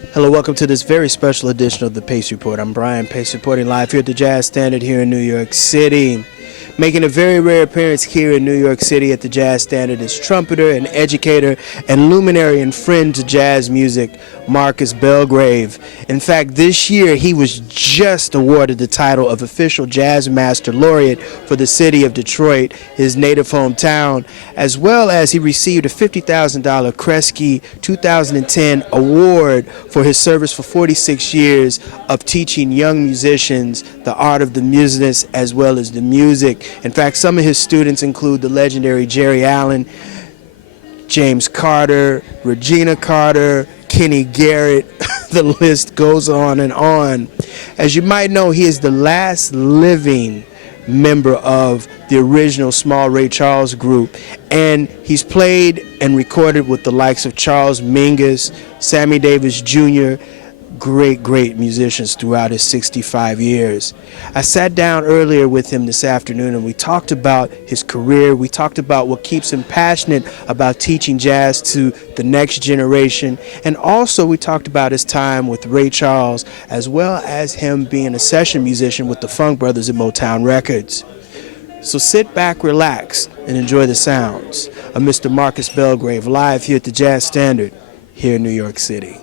Hello, welcome to this very special edition of the Pace Report. I'm Brian, Pace reporting live here at the Jazz Standard here in New York City. Making a very rare appearance here in New York City at the Jazz Standard is trumpeter and educator and luminary and friend to jazz music, Marcus Belgrave. In fact, this year he was just awarded the title of official Jazz Master Laureate for the city of Detroit, his native hometown, as well as he received a $50,000 Kresge 2010 award for his service for 46 years of teaching young musicians the art of the business as well as the music. In fact, some of his students include the legendary Jerry Allen, James Carter, Regina Carter, Kenny Garrett. The list goes on and on. As you might know, he is the last living member of the original Small Ray Charles group, and he's played and recorded with the likes of Charles Mingus, Sammy Davis Jr., great musicians throughout his 65 years. I sat down earlier with him this afternoon and we talked about his career. We talked about what keeps him passionate about teaching jazz to the next generation, and also we talked about his time with Ray Charles as well as him being a session musician with the Funk Brothers at Motown Records. So sit back, relax, and enjoy the sounds of Mr. Marcus Belgrave live here at the Jazz Standard here in New York City.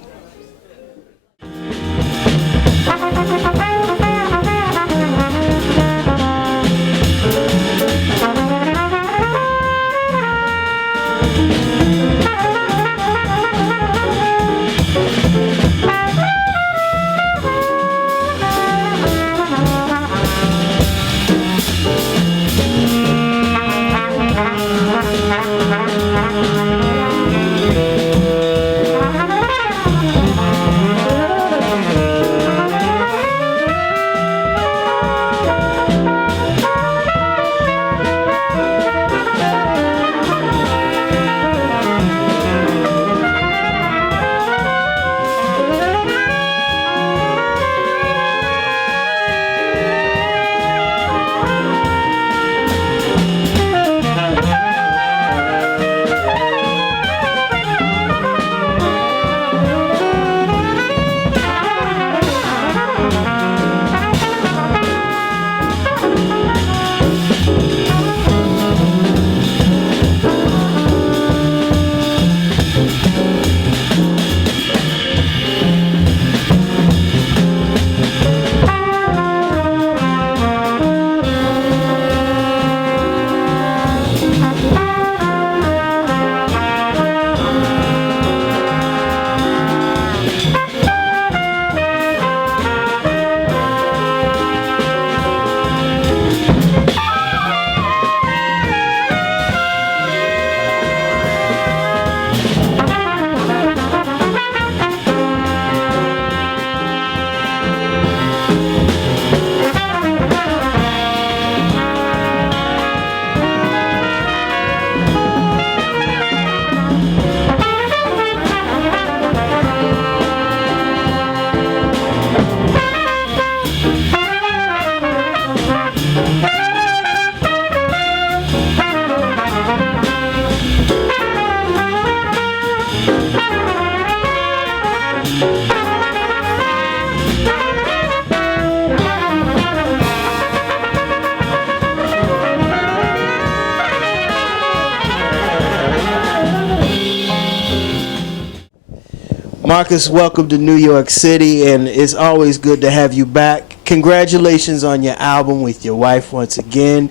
Marcus, welcome to New York City, and it's always good to have you back. Congratulations on your album with your wife once again.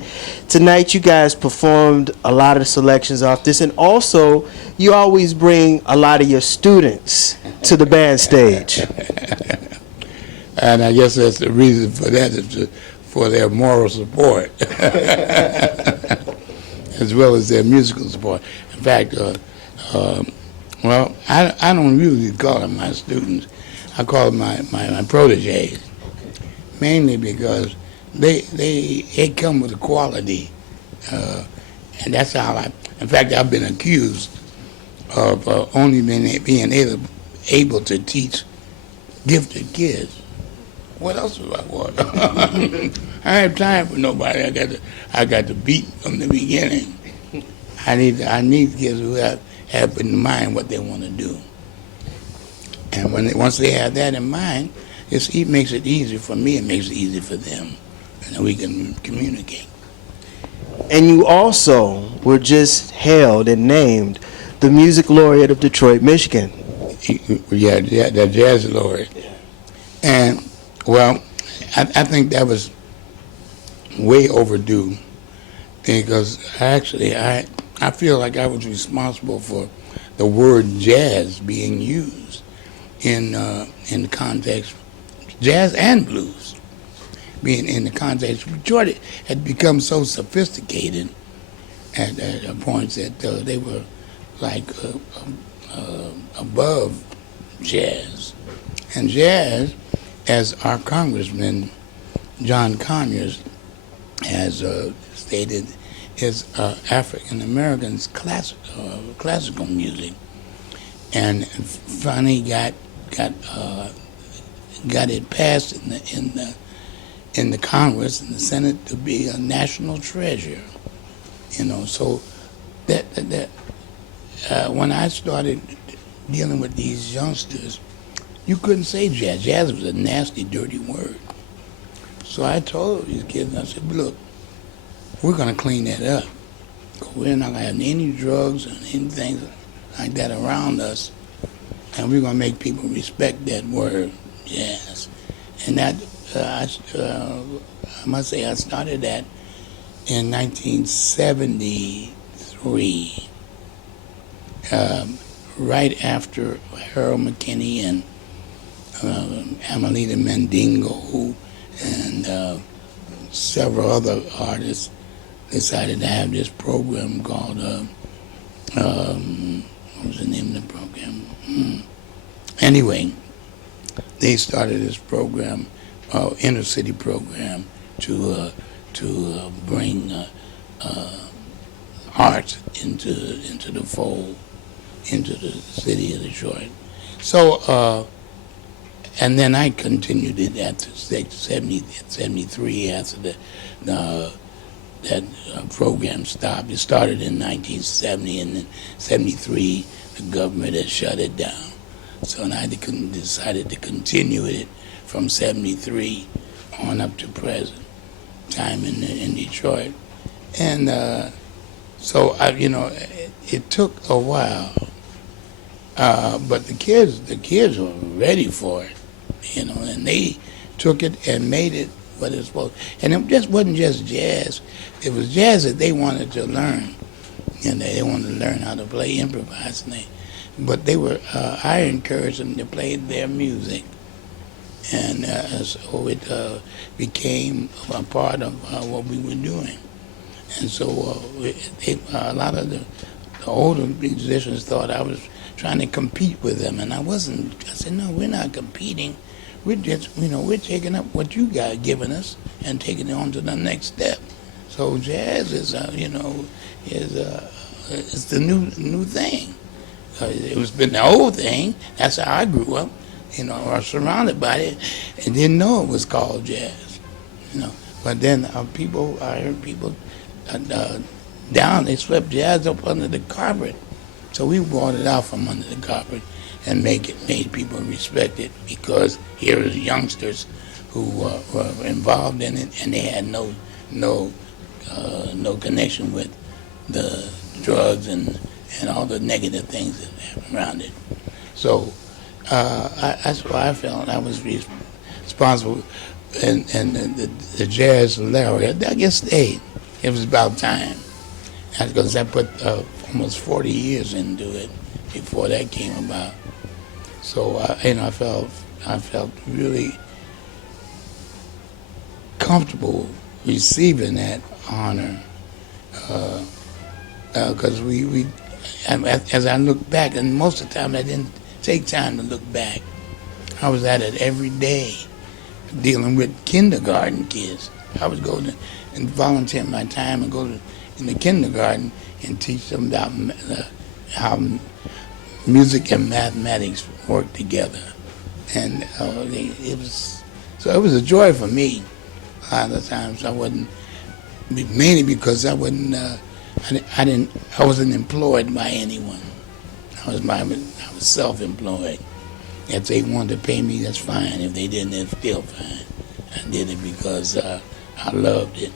Tonight you guys performed a lot of selections off this, and also you always bring a lot of your students to the band stage. And I guess that's the reason for that is for their moral support, as well as their musical support. In fact, well, I don't usually call them my students. I call them my proteges, mainly because they come with a quality, and that's how in fact, I've been accused of only being able to teach gifted kids. What else do I want? I have time for nobody. I got to beat from the beginning. I need kids who have in mind what they want to do. And once they have that in mind, it makes it easier for me. It makes it easier for them, and we can communicate. And you also were just hailed and named the Music Laureate of Detroit, Michigan. Yeah, the jazz laureate. And well, I think that was way overdue because actually I feel like I was responsible for the word jazz being used in the context, jazz and blues being in the context. Detroit had become so sophisticated at points that they were like above jazz. And jazz, as our Congressman John Conyers has stated, is African Americans' classical music, and finally got it passed in the Congress and the Senate to be a national treasure. So that when I started dealing with these youngsters, you couldn't say jazz. Jazz was a nasty, dirty word. So I told these kids, I said, look, we're going to clean that up. We're not going to have any drugs or anything like that around us, and we're going to make people respect that word, jazz. And that, I must say, I started that in 1973, right after Harold McKinney and Amelita Mendingo and several other artists decided to have this program called, what was the name of the program? Anyway, they started this program, inner city program, to bring art into the fold, into the city of Detroit. So, and then I continued it after 73, after that program stopped. It started in 1970, and in 73, the government had shut it down. So I decided to continue it from 73 on up to present time in Detroit. And so, it took a while. But the kids were ready for it, and they took it and made it what it's supposed. And it just wasn't just jazz; it was jazz that they wanted to learn, and they wanted to learn how to play, improvise. But they were. I encouraged them to play their music, and so it became a part of what we were doing. And so a lot of the older musicians thought I was trying to compete with them, and I wasn't. I said, no, we're not competing. We're just, we're taking up what you guys given us and taking it on to the next step. So jazz is, is the new thing. It was been the old thing. That's how I grew up, I was surrounded by it and didn't know it was called jazz, But then I heard people down, they swept jazz up under the carpet. So we brought it out from under the carpet and made people respect it, because here is youngsters who were involved in it, and they had no connection with the drugs and all the negative things that happened around it. So that's why I felt I was responsible, and the jazz laureate, I guess it was about time, because I put almost 40 years into it before that came about. So I felt really comfortable receiving that honor, because as I look back, and most of the time I didn't take time to look back. I was at it every day, dealing with kindergarten kids. I would go and volunteer my time and go in the kindergarten and teach them about how music and mathematics work together. And it was a joy for me. A lot of times I wasn't, mainly because I wasn't employed by anyone. I was self-employed, If they wanted to pay me, that's fine. If they didn't, it's still fine. I did it because I loved it.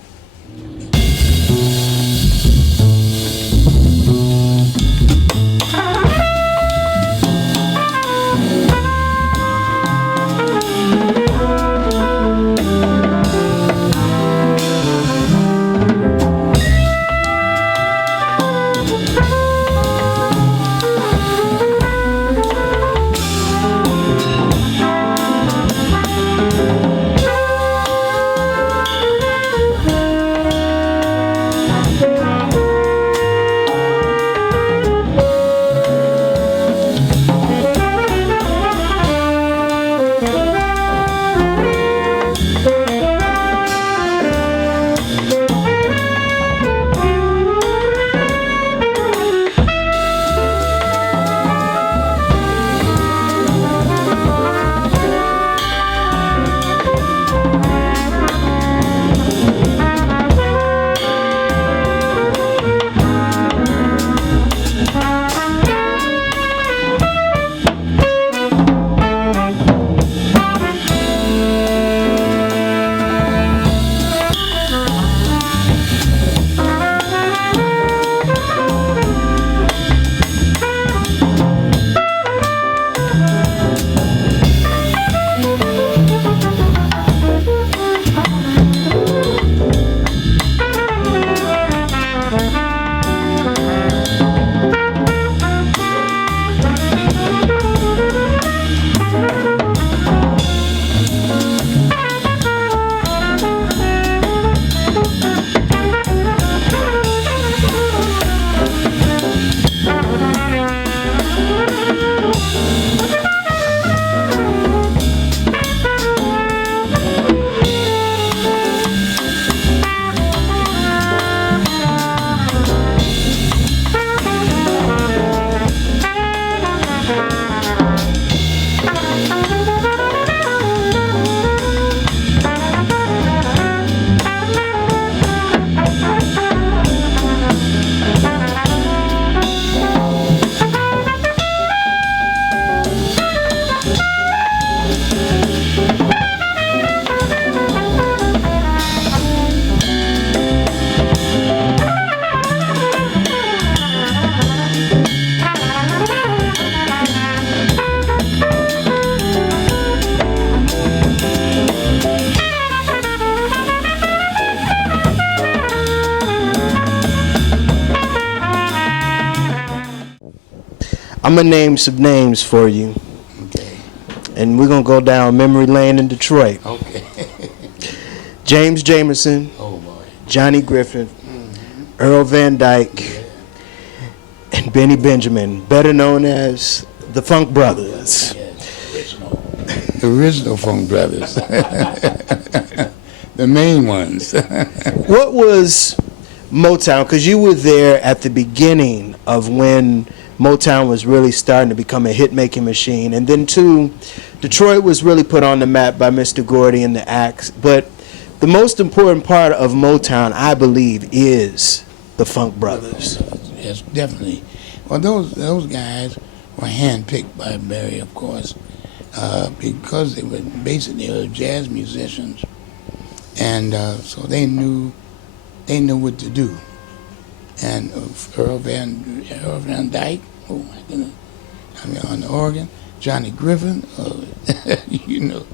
I'm gonna name some names for you, Okay. and we're gonna go down memory lane in Detroit. Okay. James Jamerson, Oh boy. Johnny Griffin, Earl Van Dyke, Yeah. and Benny Benjamin, better known as the Funk Brothers. Yes. Original. The original Funk Brothers. The main ones. What was Motown? Because you were there at the beginning of when Motown was really starting to become a hit-making machine. And then, too, Detroit was really put on the map by Mr. Gordy and the Acts. But the most important part of Motown, I believe, is the Funk Brothers. Yes, definitely. Well, those guys were handpicked by Barry, of course, because they were basically jazz musicians, and so they knew what to do. And Earl Van Dyke, oh my goodness, I mean, on the organ, Johnny Griffin, you know,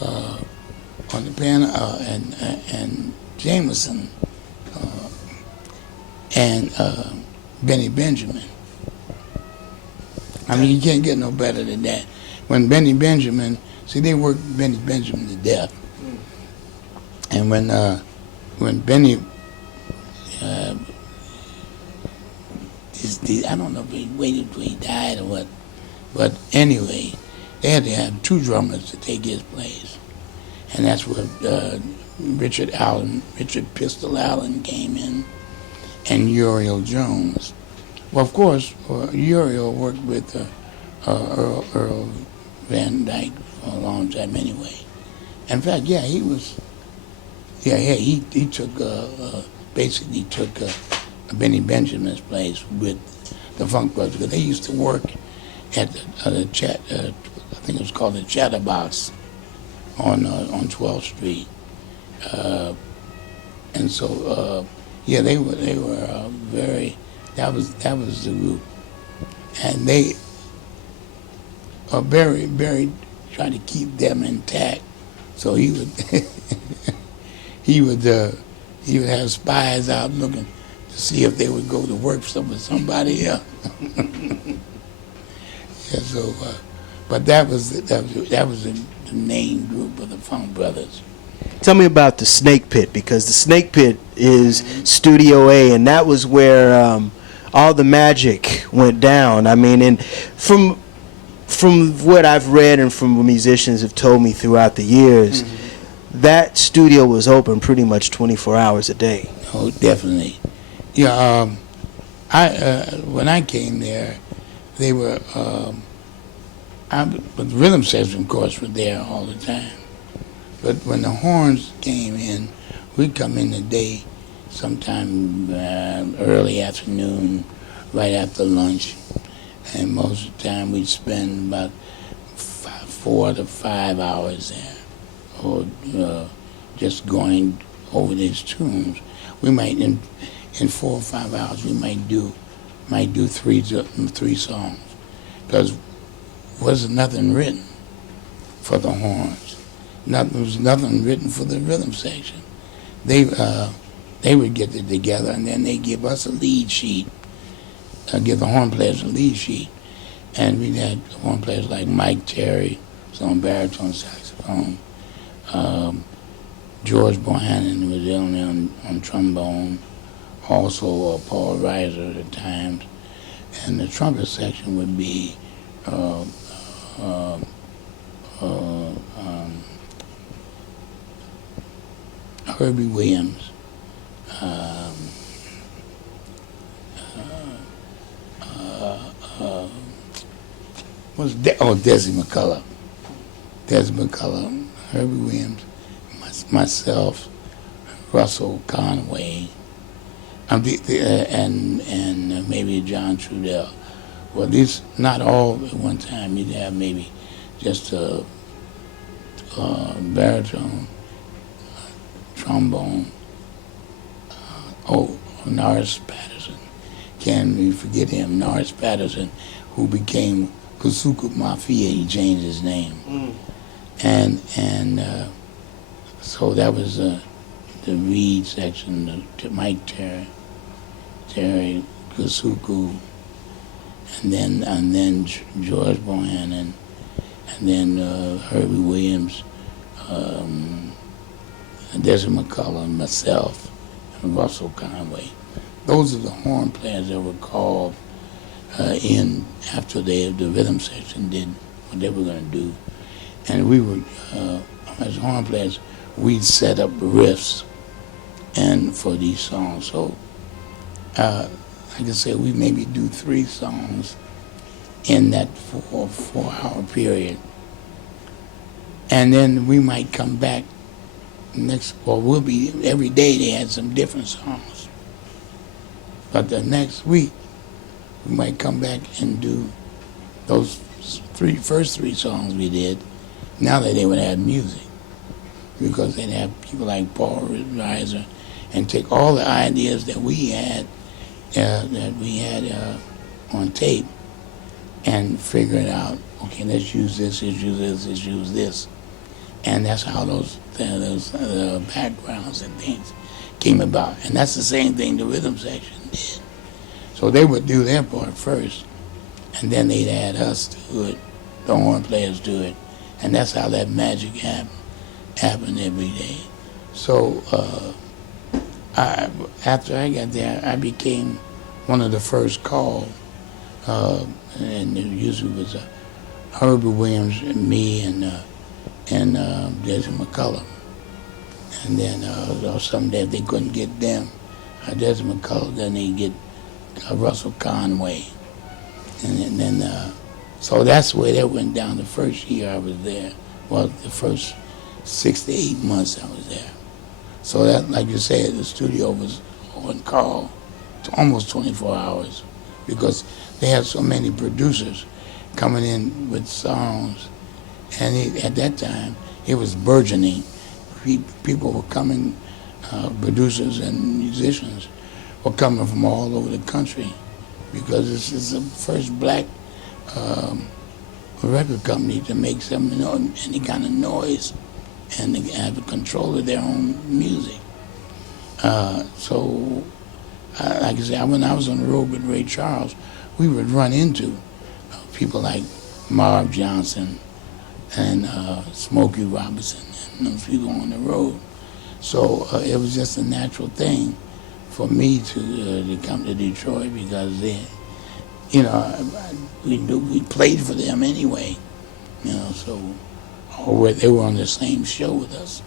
on the piano, and Jameson, and Benny Benjamin. I mean, you can't get no better than that. When Benny Benjamin, see, they worked Benny Benjamin to death. And when Benny, I don't know if he waited till he died or what, but anyway, they had to have two drummers to take his place. And that's where Richard Pistol Allen came in, and Uriel Jones. Well, of course, Uriel worked with Earl Van Dyke for a long time anyway. In fact, yeah, he took basically took Benny Benjamin's place with the Funk Brothers, because they used to work at the think it was called the Chatterbox on 12th Street. And so, yeah, they were very. That was the group, and they are very trying to keep them intact. So he would he would have spies out looking to see if they would go to work with somebody else. Yeah, so, but that was the main group of the Funk Brothers. Tell me about the Snake Pit, because the Snake Pit is Studio A, and that was where all the magic went down. I mean, and from what I've read and from what musicians have told me throughout the years, that studio was open pretty much 24 hours a day. Oh, definitely. Yeah, when I came there, they were. But the rhythm section, of course, were there all the time. But when the horns came in, we'd come in the day, sometime early afternoon, right after lunch, and most of the time we'd spend about 4 to 5 hours there, or just going over these tunes. We might in 4 or 5 hours we might do three songs, because wasn't nothing written for the horns. There was nothing written for the rhythm section. They would get it together, and then they give us a lead sheet, give the horn players a lead sheet, and we had horn players like Mike Terry, was on baritone saxophone, George Bohannon was on trombone, also Paul Reiser at times, and the trumpet section would be Herbie Williams, Desi McCullough, Herbie Williams, myself, Russell Conway, and maybe John Trudell. Well, these not all at one time. You'd have maybe just a baritone, trombone. Norris Patterson. Can't we forget him? Norris Patterson, who became Kusuku Mafia. He changed his name, and so that was the reed section. Mike Terry, Kusuku, and then George Bohannon, and then Herbie Williams, Desi McCullough, and myself, and Russell Conway. Those are the horn players that were called in after the rhythm section did what they were going to do. And we were, as horn players, we'd set up riffs and for these songs. So, like I said, we maybe do 3 songs in that 4-hour period. And then we might come back we'll be, every day they had some different songs. But the next week, we might come back and do those first three songs we did. Now that they would have music, because they'd have people like Paul Reiser and take all the ideas that we had on tape and figure it out. Okay, let's use this, let's use this, let's use this. And that's how those backgrounds and things came about. And that's the same thing the rhythm section did. So they would do their part first, and then they'd add us to it, the horn players to it. And that's how that magic happened every day. So after I got there, I became one of the first called, and it usually was Herbie Williams and me and Desi McCullough. And then someday if they couldn't get them, Desi McCullough, then they get Russell Conway. And then, so that's the way that went down the first year I was there. Well, the first 6 to 8 months I was there. So that, like you said, the studio was on call almost 24 hours because they had so many producers coming in with songs And at that time, it was burgeoning. People were coming, producers and musicians were coming from all over the country because this is the first black record company to make any kind of noise and to have control of their own music. So, like I said, when I was on the road with Ray Charles, we would run into people like Marv Johnson and Smokey Robinson and those people on the road. So it was just a natural thing for me to come to Detroit because they, we played for them anyway, so they were on the same show with us.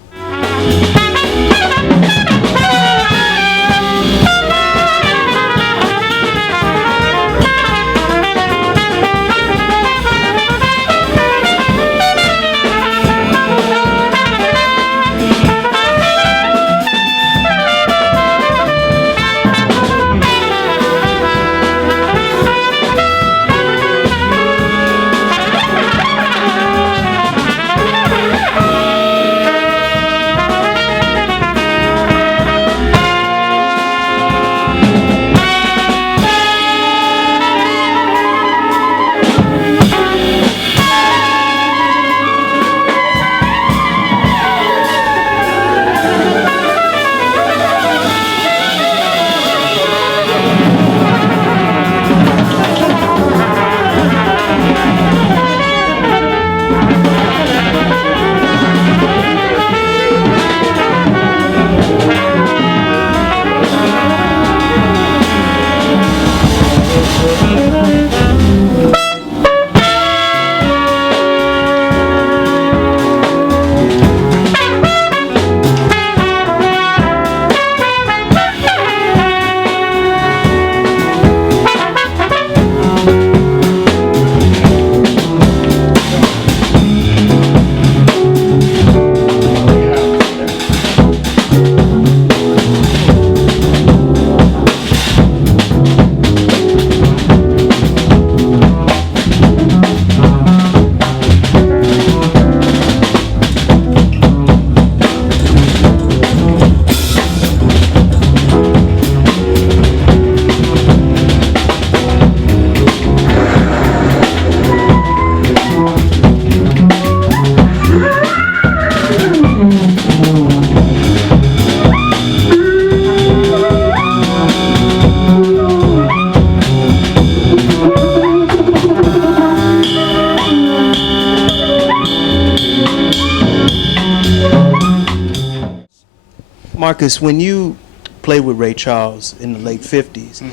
Marcus, when you played with Ray Charles in the late 50s,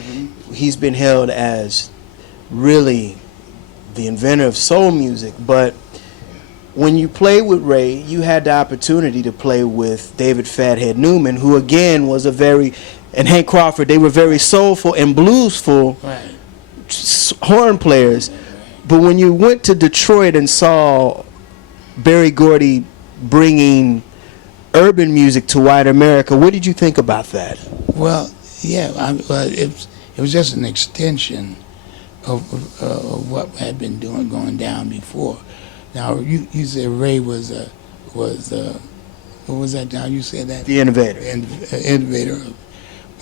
he's been hailed as really the inventor of soul music. But when you played with Ray, you had the opportunity to play with David Fathead Newman, who again was and Hank Crawford, they were very soulful and bluesful horn players. But when you went to Detroit and saw Berry Gordy bringing urban music to white America, what did you think about that? Well, yeah, it was just an extension of what had been going down before. Now you said Ray was what was that? Now you said that the innovator. Innovator.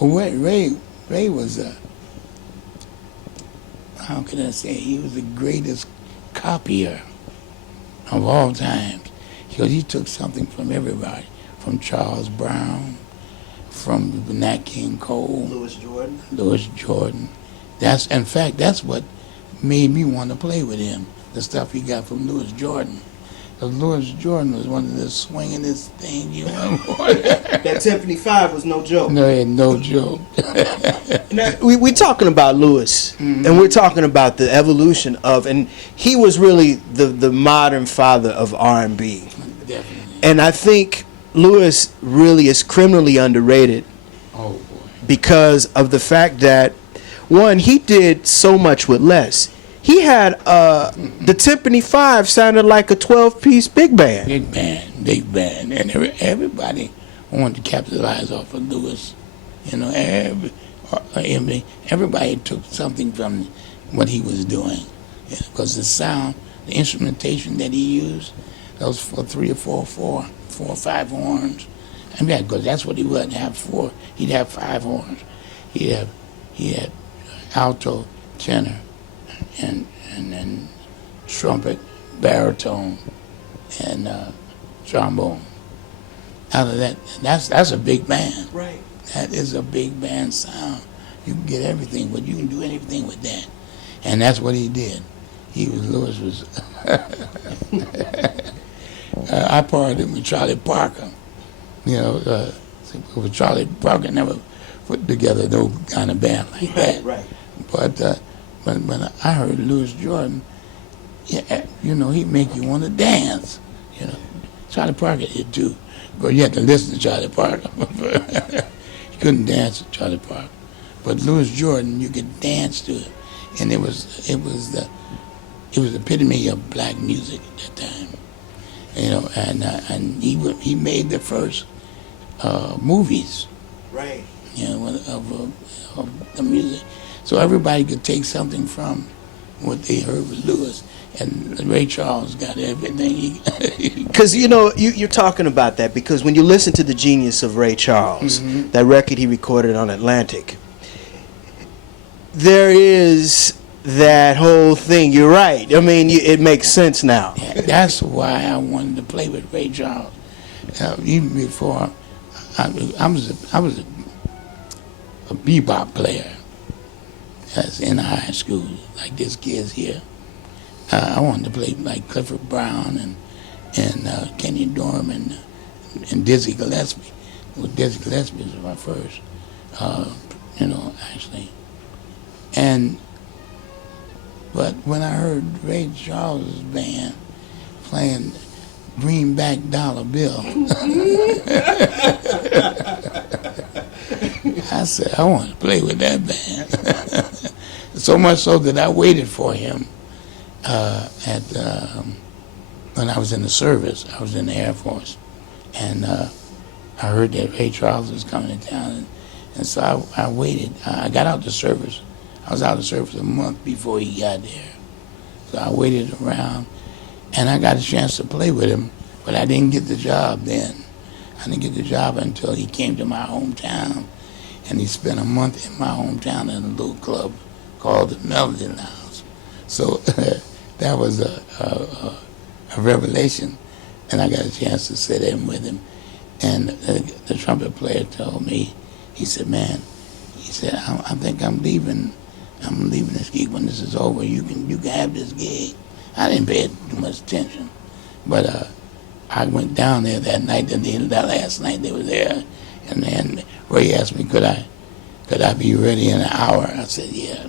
Well, Ray was how can I say? He was the greatest copier of all times because he took something from everybody. From Charles Brown, from Nat King Cole, Louis Jordan. In fact, that's what made me want to play with him. The stuff he got from Louis Jordan. Because Louis Jordan was one of the swingingest things you ever. That Symphony 5 was no joke. No, no joke. Now, we're talking about Louis, and we're talking about the evolution of, and he was really the modern father of R&B. Definitely. And I think Louis really is criminally underrated because of the fact that, one, he did so much with less. He had the Timpani 5 sounded like a 12-piece big band. Big band. And everybody wanted to capitalize off of Louis. Everybody took something from what he was doing. Because the sound the instrumentation that he used, those for four or five horns. And that, because that's what he would have four. He'd have five horns. He had alto, tenor, and then trumpet, baritone, and trombone. Out of that, that's a big band. Right. That is a big band sound. You can get everything, but you can do anything with that. And that's what he did. Lewis was. I partnered with Charlie Parker. With Charlie Parker never put together no kind of band like that. Right. But when I heard Louis Jordan, he'd make you want to dance. Charlie Parker did too, but you had to listen to Charlie Parker. You couldn't dance to Charlie Parker, but Louis Jordan, you could dance to it, and it was the epitome of black music at that time. And he made the first movies. Right. Of the music, so everybody could take something from what they heard with Louis. And Ray Charles got everything. Because you're talking about that because when you listen to the genius of Ray Charles, that record he recorded on Atlantic, there is that whole thing. You're right. I mean, it makes sense now. Yeah, that's why I wanted to play with Ray Charles. Even before, I was a bebop player. That's in high school, like this kid's here. I wanted to play like Clifford Brown and Kenny Dorman and Dizzy Gillespie. Well, Dizzy Gillespie was my first, actually. But when I heard Ray Charles' band playing Greenback Dollar Bill, I said, I want to play with that band. So much so that I waited for him when I was in the service. I was in the Air Force, and I heard that Ray Charles was coming to town, and so I waited. I got out the service. I was out of the service a month before he got there, so I waited around, and I got a chance to play with him, but I didn't get the job then. I didn't get the job until he came to my hometown, and he spent a month in my hometown in a little club called the Melody Lounge. So that was a revelation, and I got a chance to sit in with him. And the trumpet player told me, he said, "Man," he said, I think I'm leaving this gig when this is over. You can have this gig." I didn't pay it too much attention, but I went down there that night, that last night they were there, and then Ray asked me, could I be ready in an hour? I said, yeah.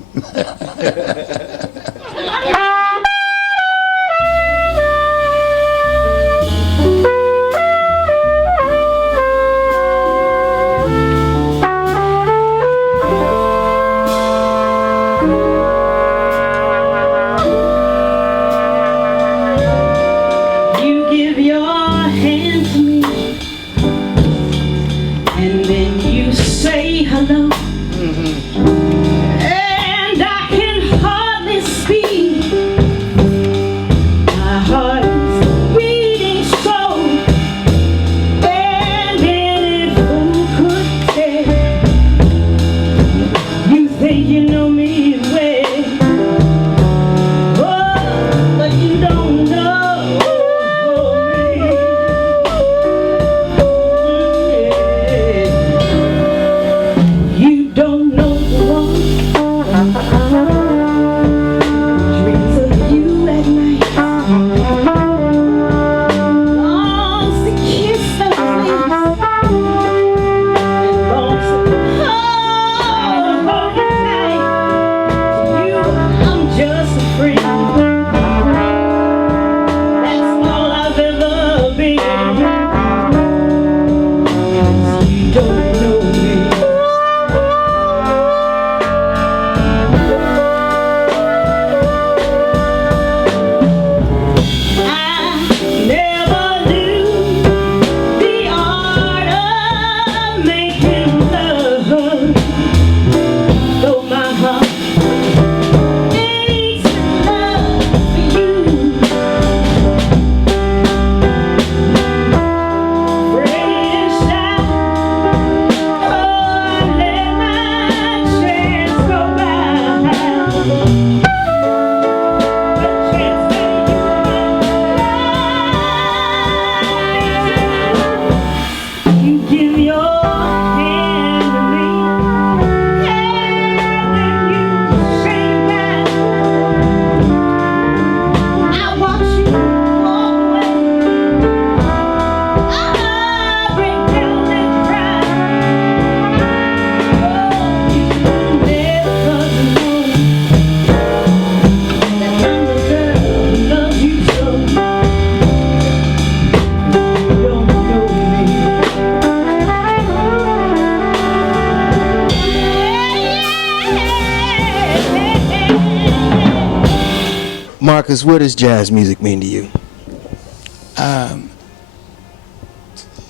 Marcus, what does jazz music mean to you?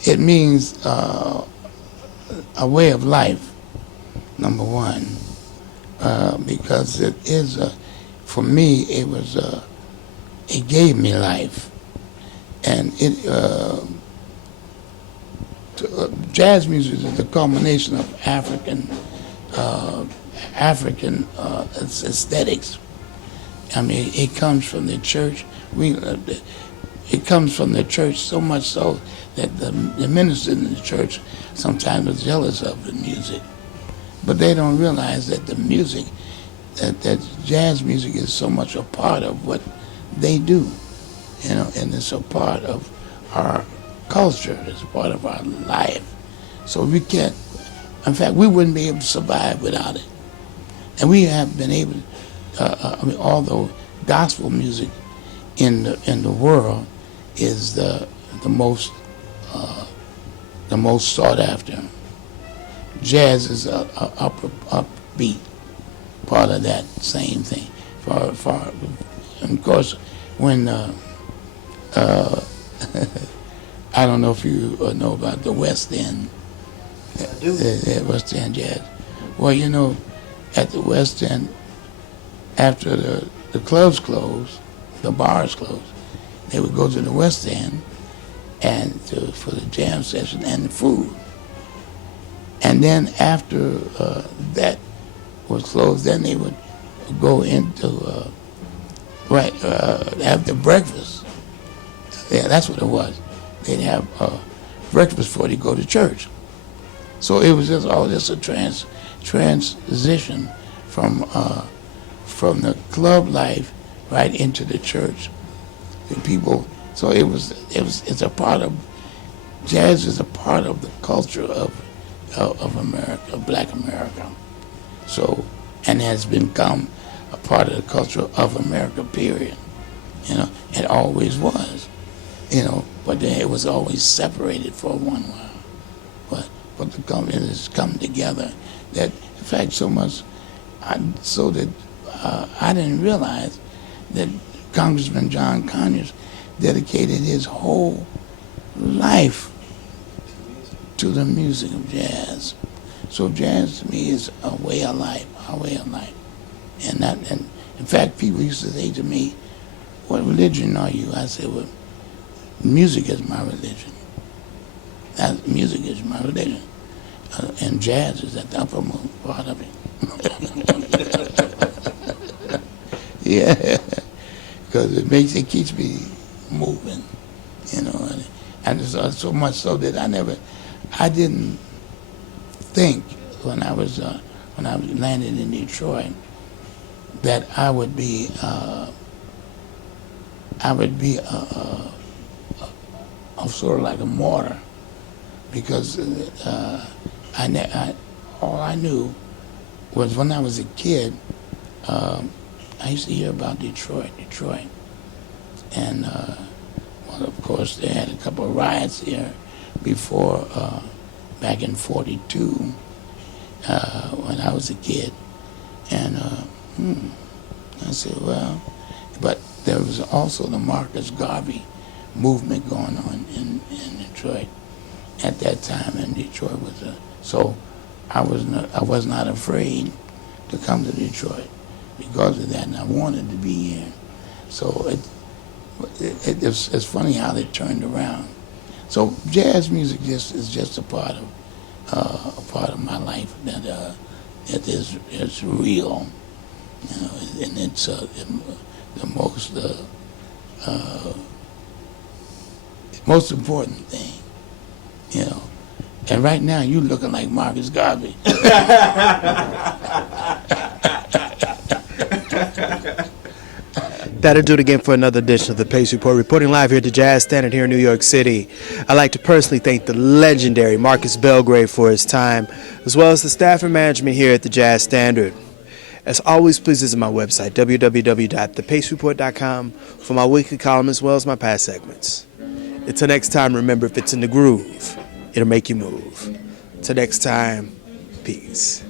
It means a way of life, number one, because it is, for me, it gave me life. And jazz music is the culmination of African aesthetics. I mean, it comes from the church. It comes from the church so much so that the ministers in the church sometimes are jealous of the music. But they don't realize that the music, that jazz music is so much a part of what they do, and it's a part of our culture, it's a part of our life. So we can't, in fact, we wouldn't be able to survive without it. And we have been able to, although gospel music in the world is the most sought after. Jazz is a upbeat part of that same thing. And of course, when I don't know if you know about the West End. I do. The West End jazz. Well, at the West End, after the clubs closed, the bars closed, they would go to the West End for the jam session and the food. And then after that was closed, then they would go into have the breakfast. Yeah, that's what it was. They'd have breakfast before they go to church. So it was just a transition from the club life right into the church. The people. So it's a part of jazz is a part of the culture of America, of Black America. So, and has become a part of the culture of America. Period. It always was. But then it was always separated for one while. But the company has come together that, in fact, so much so that I didn't realize that Congressman John Conyers dedicated his whole life to the music of jazz. So jazz to me is a way of life, our way of life. And in fact, people used to say to me, "What religion are you?" I said, "Well, music is my religion. Music is my religion, and jazz is at the uppermost part of it." Yeah, because it keeps me moving, and it's so much so that I didn't think when I was landed in Detroit that I would be sort of like a martyr, because all I knew was when I was a kid, I used to hear about Detroit, and well, of course they had a couple of riots here before, back in '42, when I was a kid, and I said, well, but there was also the Marcus Garvey movement going on in Detroit at that time, and Detroit was so I was not afraid to come to Detroit because of that, and I wanted to be here. So it's funny how they turned around. So jazz music is just a part of my life that it's real, and it's the most important thing, And right now, you looking like Marcus Garvey. That'll do it again for another edition of the Pace Report. Reporting live here at the Jazz Standard here in New York City. I'd like to personally thank the legendary Marcus Belgrave for his time, as well as the staff and management here at the Jazz Standard. As always, please visit my website, www.thepacereport.com, for my weekly column as well as my past segments. Until next time, remember, if it's in the groove, it'll make you move. Till next time, peace.